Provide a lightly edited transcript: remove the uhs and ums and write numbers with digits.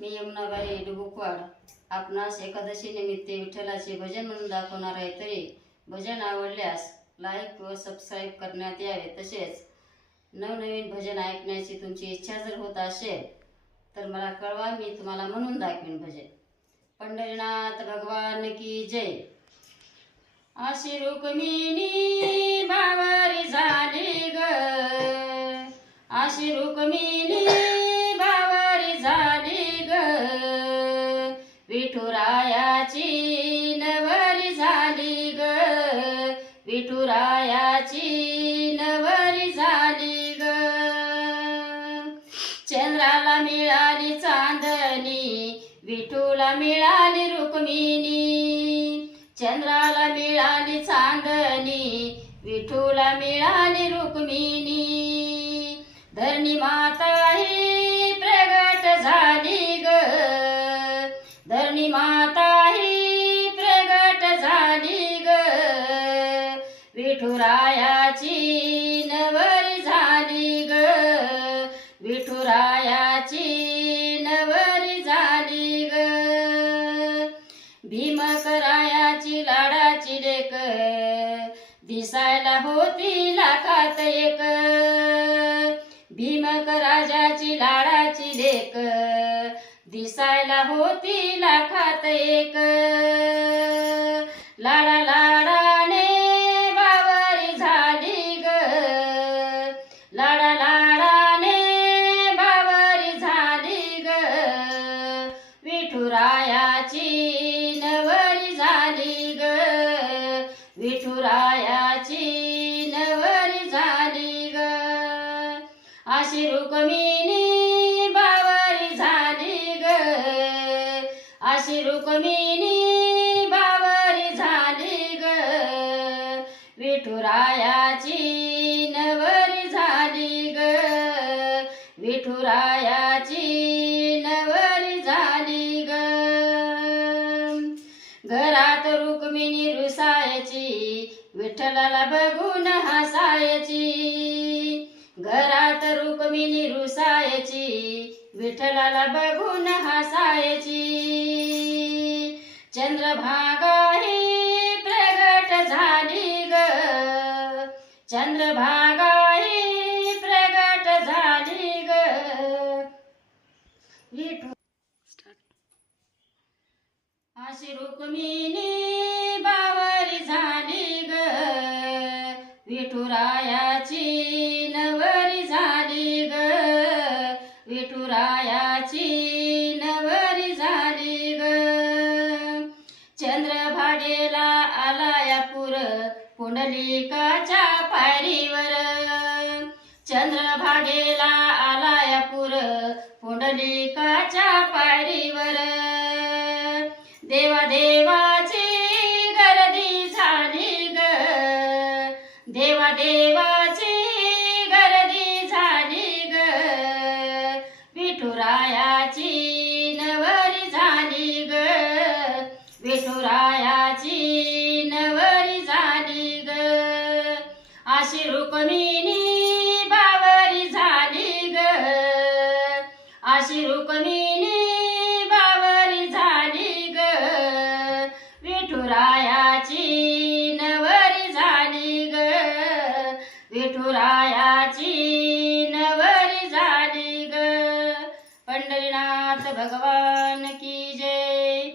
मी यमुनाबाई डुबुकवाड आपणास एकादशी निमित्त विठ्ठलाचे भजन म्हणून दाखवणार आहे। तरी भजन आवडल्यास लाईक व सबस्क्राईब करण्यात यावे। तसेच नवनवीन भजन ऐकण्याची तुमची इच्छा जर होत असेल तर मला कळवा, मी तुम्हाला म्हणून दाखवेन भजन। पंढरीनाथ भगवान की जय। अशी रुक्मिणी बावरी झाली ग, अशी रुक्मिणी बावरी झाली ग, विठुरायाची नवरी झाली ग, विठुरायाची नवरी झाली ग। चंद्राला मिळाली चांदणी, विठूला मिळाली रुक्मिणी, चंद्राला मिळाली चांदणी, विठूला मिळाली रुक्मिणी। धरणी माता ही प्रगट झाली ग, धरणी माता ही प्रगट झाली ग, विठुरायाची नवरी झाली ग, विठुरायाची नवरी झाली ग। भीमकरायाची लाडाची लेक, दिसायला होती लाखात एक, भीमकराजाची लाडाची लेक, दिसायला होती लाखात एक। लाडा लाडाने बावरी झाली ग, लाडा लाडाने बावरी झाली ग, विठुरायाची नवरी झाली ग, विठुरायाची नवरी झाली ग। अशी रुक्मिणी बावरी झाली ग, अशी रुक्मिणी बावरी झाली ग, विठुरायाची नवरी झाली ग, विठुरायाची नवरी झाली ग। घरात रुक्मिणी रुसायची, विठ्ठलाला बघून हसायची, घरात रुक्मिणी रुसायची, विठ्ठलाला बघून हसायची। चंद्रभागा ही प्रगट झाली ग, चंद्रभागा ही प्रगट झाली ग, अशी रुक्मिणी बावरी झाली ग, विठुरायाची नवरी झाली ग, विठुरायाची नवरी झाली ग। चंद्रभागेला आलाया पूर, पुंडलिकाच्या पायरीवर, चंद्रभागेला आलाया पूर, पुंडलिकाच्या पायरीवर। देवा देवाची गर्दी झाली ग, देवा देवाची गर्दी झाली ग, विठुरायाची नवरी झाली ग, विठुरायाची नवरी झाली ग। अशी रुक्मिणी बावरी झाली ग, अशी रुक्मिणी बावरी झाली ग, विठुरायाची नवरी झाली ग, विठुरायाची नवरी झाली ग। पंढरीनाथ भगवान की जय।